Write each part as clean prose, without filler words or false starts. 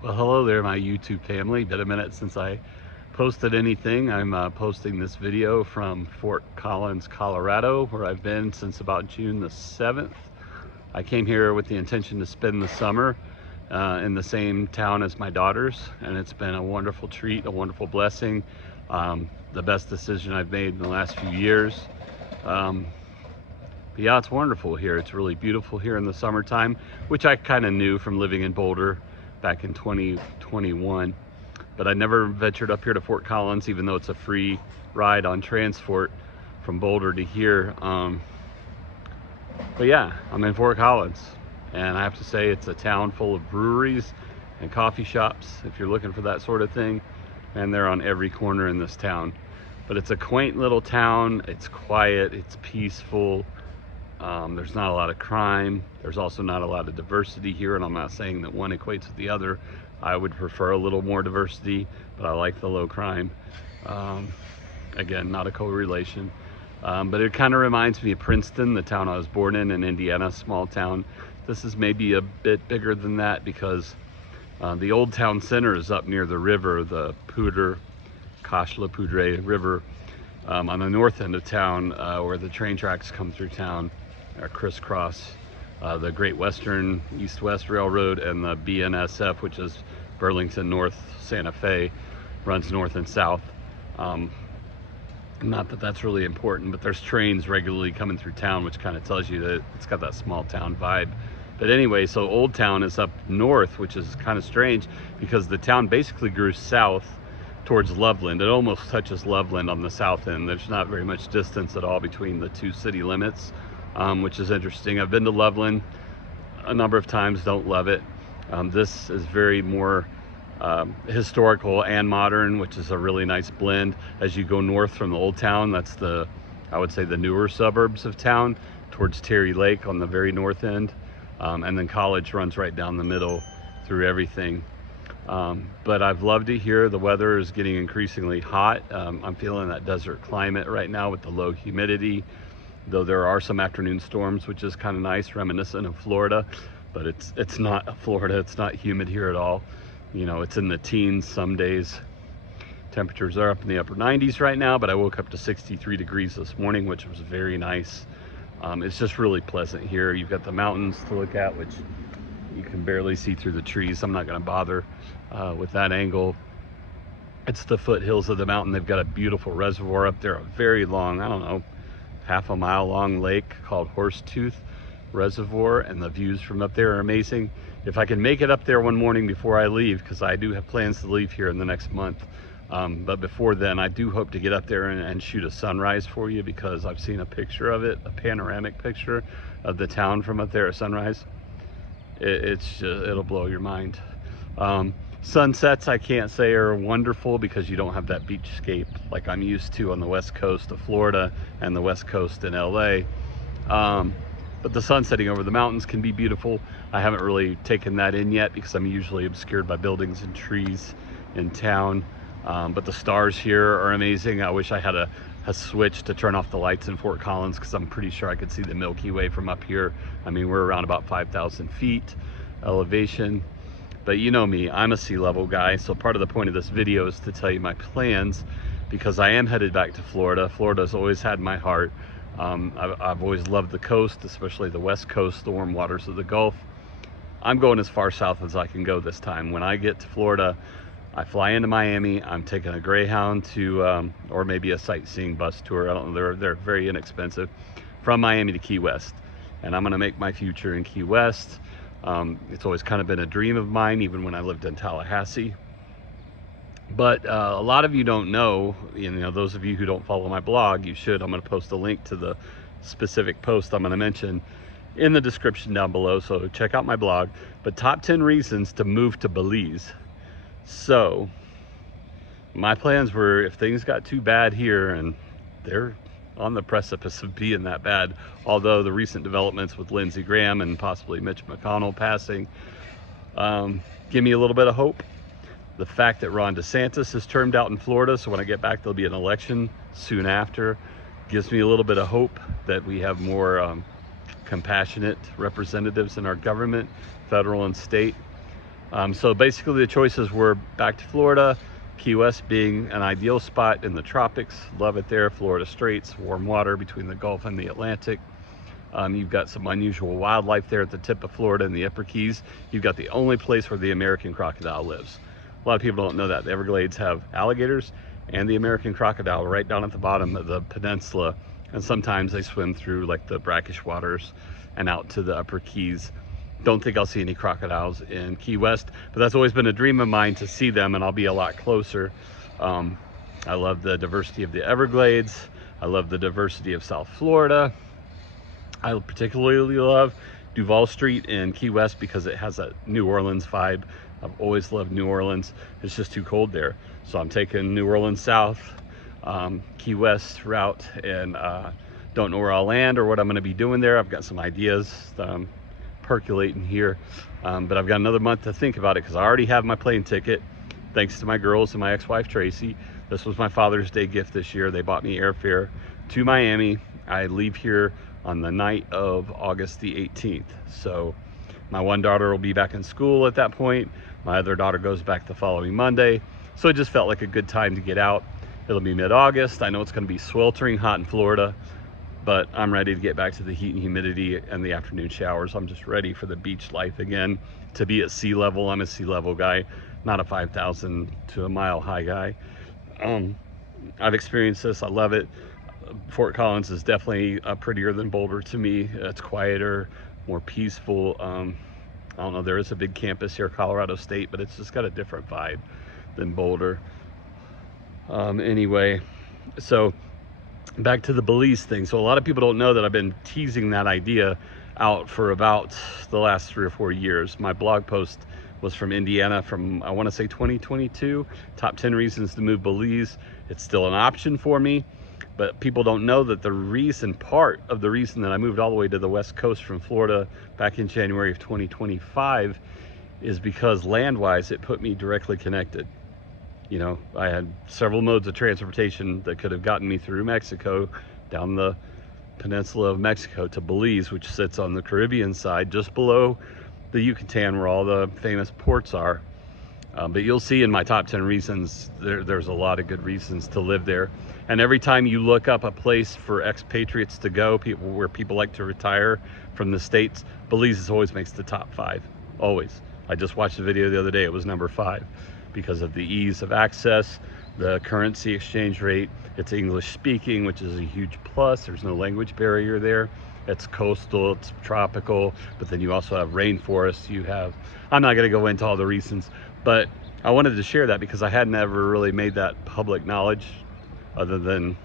Well, hello there, my YouTube family. Been a minute since I posted anything. I'm posting this video from Fort Collins, Colorado, where I've been since about June the 7th. I came here with the intention to spend the summer in the same town as my daughters, and it's been a wonderful treat, a wonderful blessing. The best decision I've made in the last few years. But yeah, it's wonderful here. It's really beautiful here in the summertime, which I kind of knew from living in Boulder back in 2021. But I never ventured up here to Fort Collins, even though it's a free ride on transport from Boulder to here. But yeah, I'm in Fort Collins, and I have to say it's a town full of breweries and coffee shops if you're looking for that sort of thing, and they're on every corner in this town. But it's a quaint little town. It's quiet, it's peaceful. There's not a lot of crime. There's also not a lot of diversity here, and I'm not saying that one equates with the other. I would prefer a little more diversity, but I like the low crime. Again, not a correlation. But it kind of reminds me of Princeton, the town I was born in Indiana, small town. This is maybe a bit bigger than that because the old town center is up near the river, the Kashla Poudre River, on the north end of town, where the train tracks come through town, or crisscross the Great Western East-West Railroad, and the BNSF, which is Burlington North Santa Fe, runs north and south. Not that that's really important, but there's trains regularly coming through town, which kind of tells you that it's got that small town vibe. But anyway, so Old Town is up north, which is kind of strange because the town basically grew south towards Loveland. It almost touches Loveland on the south end. There's not very much distance at all between the two city limits, which is interesting. I've been to Loveland a number of times, don't love it. This is very more historical and modern, which is a really nice blend. As you go north from the Old Town, that's I would say the newer suburbs of town, towards Terry Lake on the very north end. And then College runs right down the middle through everything. But I've loved it here. The weather is getting increasingly hot. I'm feeling that desert climate right now with the low humidity, though there are some afternoon storms, which is kind of nice, reminiscent of Florida. But it's not Florida. It's not humid here at all. You know, it's in the teens some days. Temperatures are up in the upper 90s right now, but I woke up to 63 degrees this morning, which was very nice. It's just really pleasant here. You've got the mountains to look at, which you can barely see through the trees. I'm not going to bother with that angle. It's the foothills of the mountain. They've got a beautiful reservoir up there, a very long, I don't know, half a mile long lake called Horsetooth Reservoir, and the views from up there are amazing. If I can make it up there one morning before I leave, because I do have plans to leave here in the next month, but before then I do hope to get up there and shoot a sunrise for you, because I've seen a picture of it, a panoramic picture of the town from up there at sunrise. It'll blow your mind. Sunsets, I can't say are wonderful because you don't have that beachscape like I'm used to on the west coast of Florida and the west coast in LA. But the sun setting over the mountains can be beautiful. I haven't really taken that in yet because I'm usually obscured by buildings and trees in town. But the stars here are amazing. I wish I had a switch to turn off the lights in Fort Collins, because I'm pretty sure I could see the Milky Way from up here. I mean, we're around about 5,000 feet elevation. But you know me, I'm a sea level guy, so part of the point of this video is to tell you my plans, because I am headed back to Florida. Florida's always had my heart. I've always loved the coast, especially the west coast, the warm waters of the Gulf. I'm going as far south as I can go this time. When I get to Florida, I fly into Miami. I'm taking a Greyhound to, or maybe a sightseeing bus tour. I don't know, they're very inexpensive, from Miami to Key West. And I'm gonna make my future in Key West. It's always kind of been a dream of mine, even when I lived in Tallahassee. But a lot of you don't know, those of you who don't follow my blog, you should. I'm going to post a link to the specific post I'm going to mention in the description down below, so check out my blog. But top 10 reasons to move to Belize. So my plans were, if things got too bad here, and they're on the precipice of being that bad, although the recent developments with Lindsey Graham and possibly Mitch McConnell passing give me a little bit of hope. The fact that Ron DeSantis is termed out in Florida, so when I get back there'll be an election soon after, gives me a little bit of hope that we have more compassionate representatives in our government, federal and state. So basically the choices were back to Florida, Key West being an ideal spot in the tropics. Love it there. Florida Straits, warm water between the Gulf and the Atlantic. You've got some unusual wildlife there at the tip of Florida and the Upper Keys. You've got the only place where the American crocodile lives. A lot of people don't know that. The Everglades have alligators and the American crocodile right down at the bottom of the peninsula. And sometimes they swim through like the brackish waters and out to the Upper Keys. Don't think I'll see any crocodiles in Key West, but that's always been a dream of mine to see them, and I'll be a lot closer. I love the diversity of the Everglades. I love the diversity of South Florida. I particularly love Duval Street in Key West because it has a New Orleans vibe. I've always loved New Orleans. It's just too cold there. So I'm taking New Orleans south, Key West route, and don't know where I'll land or what I'm going to be doing there. I've got some ideas percolating here, but I've got another month to think about it because I already have my plane ticket thanks to my girls and my ex-wife Tracy. This was my Father's Day gift this year. They bought me airfare to Miami. I leave here on the night of August the 18th. So my one daughter will be back in school at that point. My other daughter goes back the following Monday. So it just felt like a good time to get out. It'll be mid-August. I know it's going to be sweltering hot in Florida, but I'm ready to get back to the heat and humidity and the afternoon showers. I'm just ready for the beach life again, to be at sea level. I'm a sea level guy, not a 5,000 to a mile high guy. I've experienced this. I love it. Fort Collins is definitely prettier than Boulder to me. It's quieter, more peaceful. I don't know, there is a big campus here, Colorado State, but it's just got a different vibe than Boulder. Anyway, so back to the Belize thing. So a lot of people don't know that I've been teasing that idea out for about the last 3 or 4 years. My blog post was from Indiana from, I want to say 2022, top 10 reasons to move Belize. It's still an option for me, but people don't know that part of the reason that I moved all the way to the West Coast from Florida back in January of 2025 is because land-wise, it put me directly connected. You know, I had several modes of transportation that could have gotten me through Mexico, down the peninsula of Mexico to Belize, which sits on the Caribbean side, just below the Yucatan where all the famous ports are. But you'll see in my top 10 reasons, there's a lot of good reasons to live there. And every time you look up a place for expatriates to go, where people like to retire from the States, Belize always makes the top 5, always. I just watched a video the other day, it was number 5, because of the ease of access, the currency exchange rate. It's English speaking, which is a huge plus. There's no language barrier there. It's coastal, it's tropical, but then you also have rainforests. I'm not gonna go into all the reasons, but I wanted to share that because I had never really made that public knowledge, other than,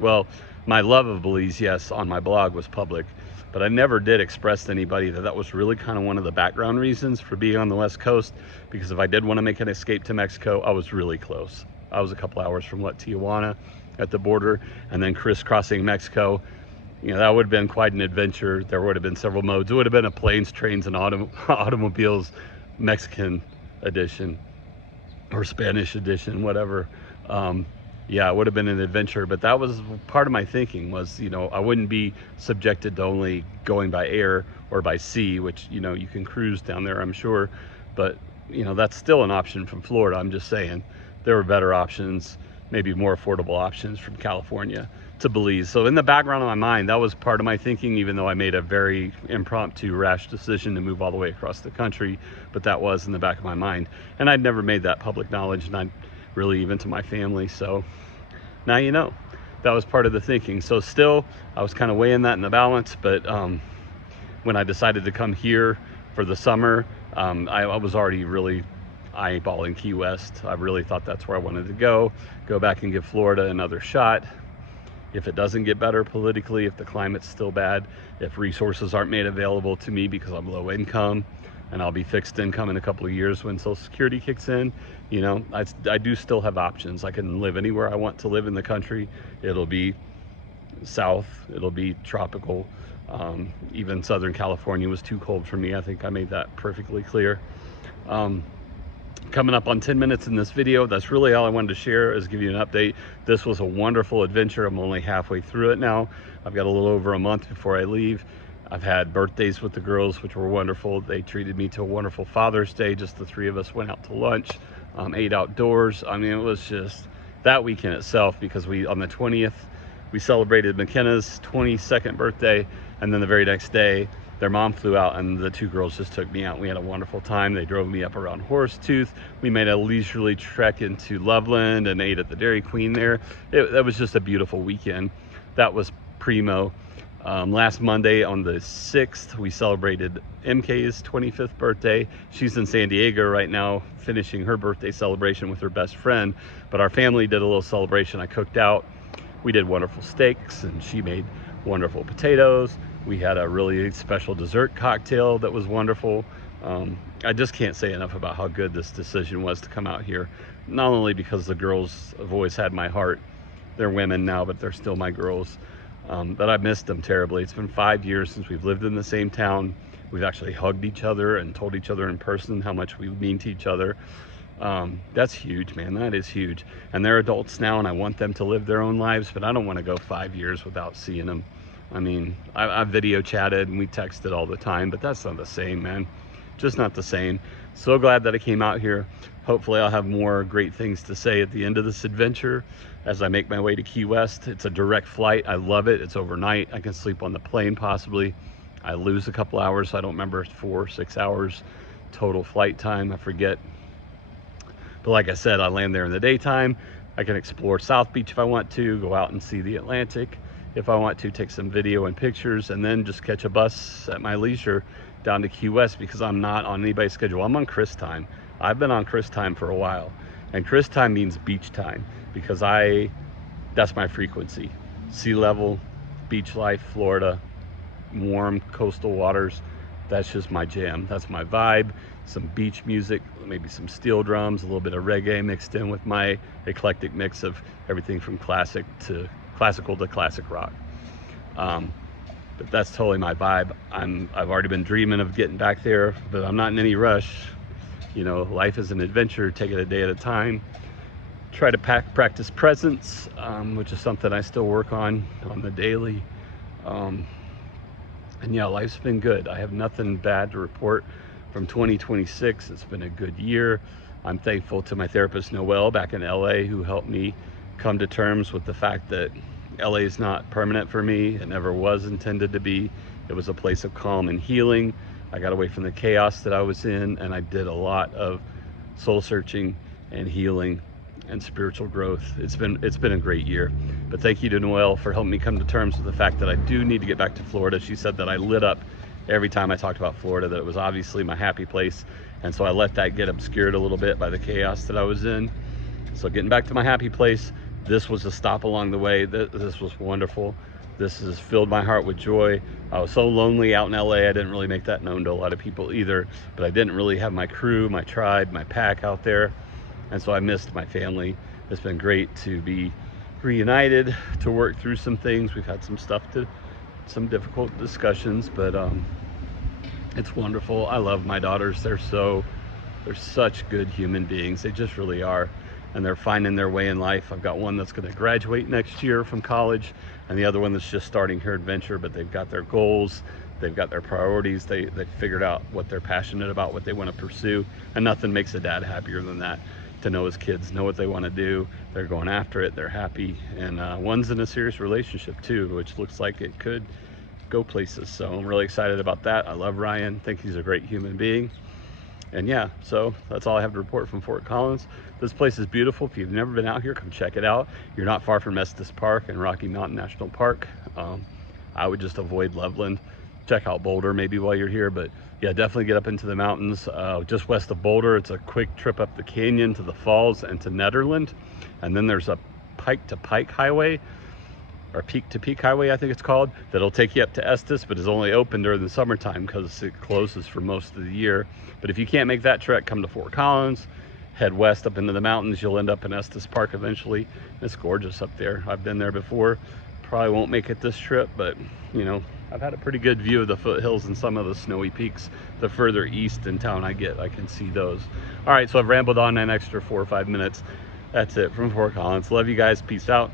well, my love of Belize, yes, on my blog was public, but I never did express to anybody that was really kind of one of the background reasons for being on the West Coast, because if I did want to make an escape to Mexico, I was really close. I was a couple hours from Tijuana at the border, and then crisscrossing Mexico. You know, that would have been quite an adventure. There would have been several modes. It would have been a planes, trains, and automobiles Mexican edition, or Spanish edition, whatever. Yeah, it would have been an adventure, but that was part of my thinking was, you know, I wouldn't be subjected to only going by air or by sea, which, you know, you can cruise down there, I'm sure, but, you know, that's still an option from Florida. I'm just saying there were better options, maybe more affordable options from California to Belize. So in the background of my mind, that was part of my thinking, even though I made a very impromptu, rash decision to move all the way across the country, but that was in the back of my mind. And I'd never made that public knowledge, not really even to my family. So now you know, that was part of the thinking. So still, I was kind of weighing that in the balance, but when I decided to come here for the summer, I was already really eyeballing Key West. I really thought that's where I wanted to go back and give Florida another shot. If it doesn't get better politically, if the climate's still bad, if resources aren't made available to me because I'm low income, and I'll be fixed income in a couple of years when Social Security kicks in, you know, I do still have options. I can live anywhere I want to live in the country. It'll be south, it'll be tropical. Even Southern California was too cold for me. I think I made that perfectly clear. Coming up on 10 minutes in this video, that's really all I wanted to share, is give you an update. This was a wonderful adventure. I'm only halfway through it now. I've got a little over a month before I leave. I've had birthdays with the girls, which were wonderful. They treated me to a wonderful Father's Day. Just the three of us went out to lunch, ate outdoors. I mean, it was just that weekend itself, because on the 20th, we celebrated McKenna's 22nd birthday, and then the very next day, their mom flew out and the two girls just took me out. We had a wonderful time. They drove me up around Horseshoe. We made a leisurely trek into Loveland and ate at the Dairy Queen there. That was just a beautiful weekend. That was primo. Last Monday on the 6th, we celebrated MK's 25th birthday. She's in San Diego right now, finishing her birthday celebration with her best friend. But our family did a little celebration. I cooked out. We did wonderful steaks, and she made wonderful potatoes. We had a really special dessert cocktail that was wonderful. I just can't say enough about how good this decision was to come out here. Not only because the girls have always had my heart. They're women now, but they're still my girls. But I missed them terribly. It's been 5 years since we've lived in the same town. We've actually hugged each other and told each other in person how much we mean to each other. That's huge, man. That is huge. And they're adults now, and I want them to live their own lives, but I don't want to go 5 years without seeing them. I mean, I've video chatted and we texted all the time, but that's not the same, man. Just not the same. So glad that I came out here. Hopefully I'll have more great things to say at the end of this adventure as I make my way to Key West. It's a direct flight. I love it. It's overnight. I can sleep on the plane possibly. I lose a couple hours, so I don't remember. 4 or 6 hours total flight time. I forget. But like I said, I land there in the daytime. I can explore South Beach if I want to, go out and see the Atlantic if I want to, take some video and pictures, and then just catch a bus at my leisure down to Key West, because I'm not on anybody's schedule. I'm on Chris time. I've been on Chris time for a while, and Chris time means beach time, because that's my frequency. Sea level, beach life, Florida, warm coastal waters. That's just my jam. That's my vibe. Some beach music, maybe some steel drums, a little bit of reggae mixed in with my eclectic mix of everything from classical to classic rock. But that's totally my vibe. I've already been dreaming of getting back there, but I'm not in any rush. You know, life is an adventure. Take it a day at a time. Try to practice presence, which is something I still work on the daily. And yeah, life's been good. I have nothing bad to report from 2026. It's been a good year. I'm thankful to my therapist, Noelle, back in LA, who helped me come to terms with the fact that LA is not permanent for me. It never was intended to be. It was a place of calm and healing. I got away from the chaos that I was in, and I did a lot of soul searching and healing and spiritual growth. It's been a great year. But thank you to Noelle for helping me come to terms with the fact that I do need to get back to Florida. She said that I lit up every time I talked about Florida, that it was obviously my happy place. And so I let that get obscured a little bit by the chaos that I was in. So getting back to my happy place, this was a stop along the way. This was wonderful. This has filled my heart with joy. I was so lonely out in LA. I didn't really make that known to a lot of people either, but I didn't really have my crew, my tribe, my pack out there. And so I missed my family. It's been great to be reunited, to work through some things. We've had some difficult discussions, but it's wonderful. I love my daughters. They're such good human beings. They just really are. And they're finding their way in life. I've got one that's going to graduate next year from college, and the other one that's just starting her adventure, but they've got their goals, they've got their priorities, they figured out what they're passionate about, what they want to pursue, and nothing makes a dad happier than that, to know his kids know what they want to do, they're going after it, they're happy, and one's in a serious relationship too, which looks like it could go places. So I'm really excited about that. I love Ryan, think he's a great human being. And yeah, so that's all I have to report from Fort Collins. This place is beautiful. If you've never been out here, come check it out. You're not far from Estes Park and Rocky Mountain National Park. I would just avoid Loveland. Check out Boulder maybe while you're here, but yeah, definitely get up into the mountains. Just west of Boulder, it's a quick trip up the canyon to the falls and to Netherland. And then there's a Pike to Pike highway, or Peak to Peak highway, I think it's called, that'll take you up to Estes, but is only open during the summertime because it closes for most of the year. But if you can't make that trek, come to Fort Collins, head west up into the mountains. You'll end up in Estes Park eventually. It's gorgeous up there. I've been there before. Probably won't make it this trip, but you know, I've had a pretty good view of the foothills and some of the snowy peaks. The further east in town I get, I can see those. All right, so I've rambled on an extra 4 or 5 minutes. That's it from Fort Collins. Love you guys. Peace out.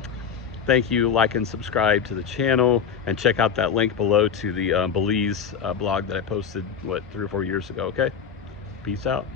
Thank you. Like and subscribe to the channel, and check out that link below to the Belize blog that I posted, what, 3 or 4 years ago. Okay, peace out.